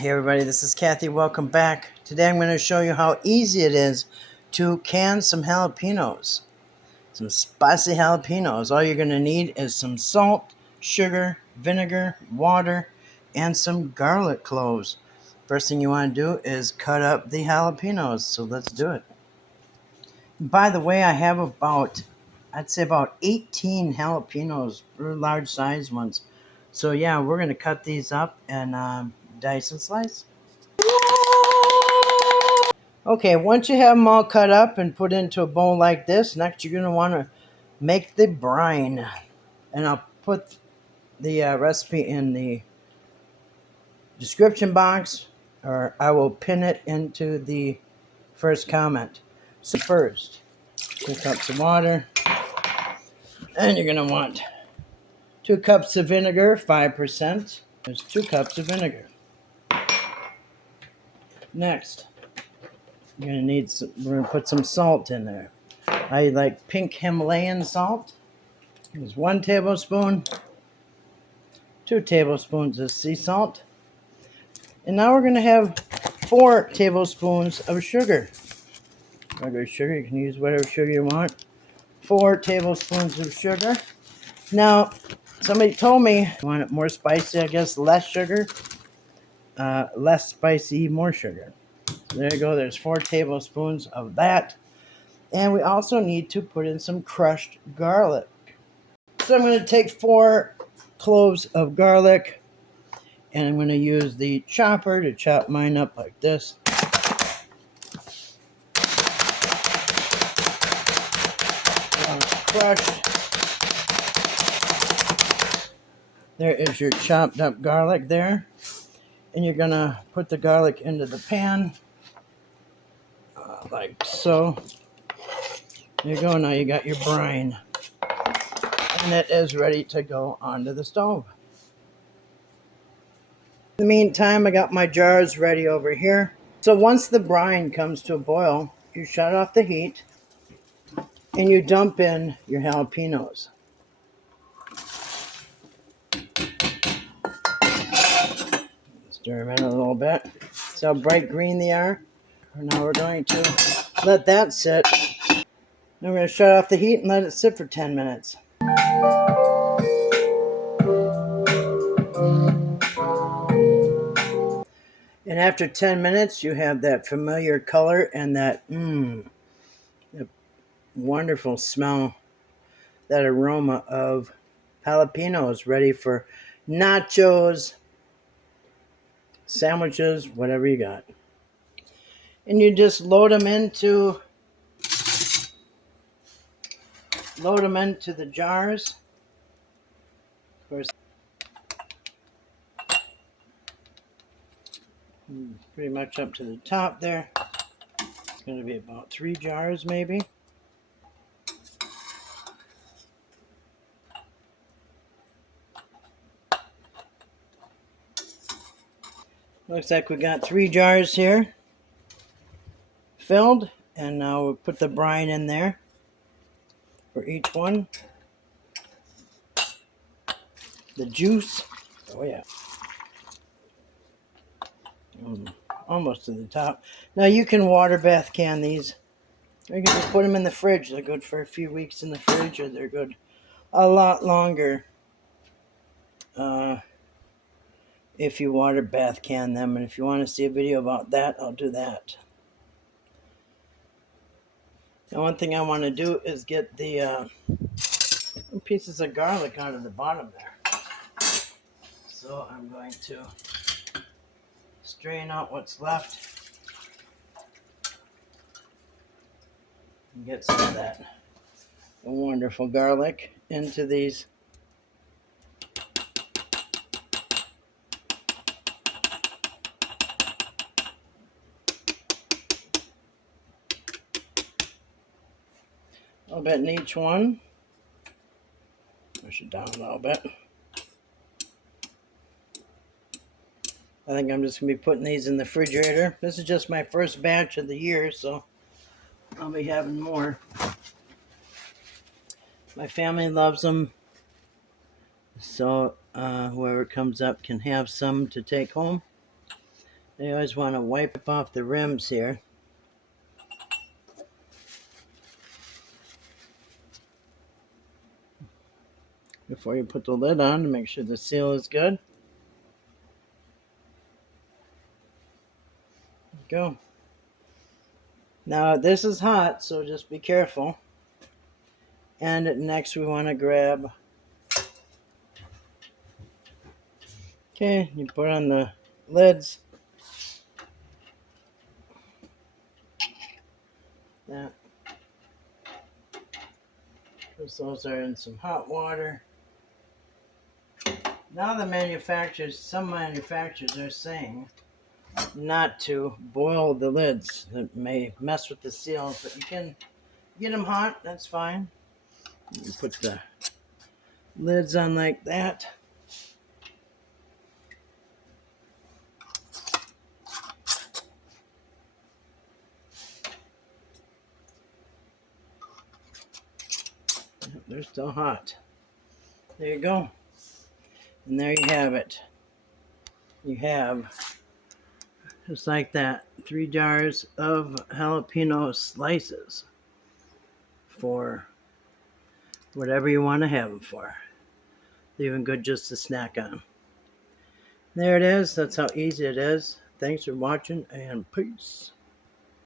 Hey everybody, this is Kathy. Welcome back. Today I'm going to show you how easy it is to can some jalapenos. Some spicy jalapenos. All you're going to need is some salt, sugar, vinegar, water, and some garlic cloves. First thing you want to do is cut up the jalapenos. So let's do it. By the way, I have I'd say about 18 jalapenos, really large size ones. So yeah, we're going to cut these up and dice and slice. Okay, once you have them all cut up and put into a bowl like this, next you're going to want to make the brine. And I'll put the recipe in the description box, or I will pin it into the first comment. So first, 2 cups of water, and you're going to want 2 cups of vinegar, 5%. There's 2 cups of vinegar. Next, you're going to need we're going to put some salt in there. I like pink Himalayan salt. There's 1 tablespoon, 2 tablespoons of sea salt. And now we're going to have 4 tablespoons of sugar. Regular sugar, you can use whatever sugar you want. 4 tablespoons of sugar. Now, somebody told me, you want it more spicy, I guess, less sugar. Less spicy, more sugar. So there you go, there's 4 tablespoons of that. And we also need to put in some crushed garlic. So I'm going to take 4 cloves of garlic, and I'm going to use the chopper to chop mine up like this. Crushed. There is your chopped up garlic there. And you're going to put the garlic into the pan like so. There you go. Now you got your brine. And it is ready to go onto the stove. In the meantime, I got my jars ready over here. So once the brine comes to a boil, you shut off the heat and you dump in your jalapenos. Stir them in a little bit. See how bright green they are? Now we're going to let that sit. Then we're going to shut off the heat and let it sit for 10 minutes. And after 10 minutes, you have that familiar color and that wonderful smell, that aroma of jalapenos ready for nachos, sandwiches, whatever you got. And you just load them into the jars. Of course, pretty much up to the top there. It's going to be about 3 jars maybe. Looks like we got 3 jars here filled, and now we'll put the brine in there for each one. The juice, oh yeah, almost to the top. Now you can water bath can these, or you can just put them in the fridge. They're good for a few weeks in the fridge, or they're good a lot longer if you water bath can them. And if you want to see a video about that, I'll do that. Now one thing I want to do is get the pieces of garlic out of the bottom there. So I'm going to strain out what's left and get some of that wonderful garlic into these. A little bit in each one. Push it down a little bit. I think I'm just going to be putting these in the refrigerator. This is just my first batch of the year, so I'll be having more. My family loves them, so whoever comes up can have some to take home. You always want to wipe off the rims here. Before you put the lid on to make sure the seal is good. Go. Now this is hot, so just be careful. And next we want to grab, okay, you put on the lids. That, because those are in some hot water. Now the manufacturers, some manufacturers are saying not to boil the lids. That may mess with the seals, but you can get them hot, that's fine. You put the lids on like that. They're still hot. There you go. And there you have it. You have, just like that, 3 jars of jalapeno slices for whatever you want to have them for. They're even good just to snack on. There it is. That's how easy it is. Thanks for watching, and peace.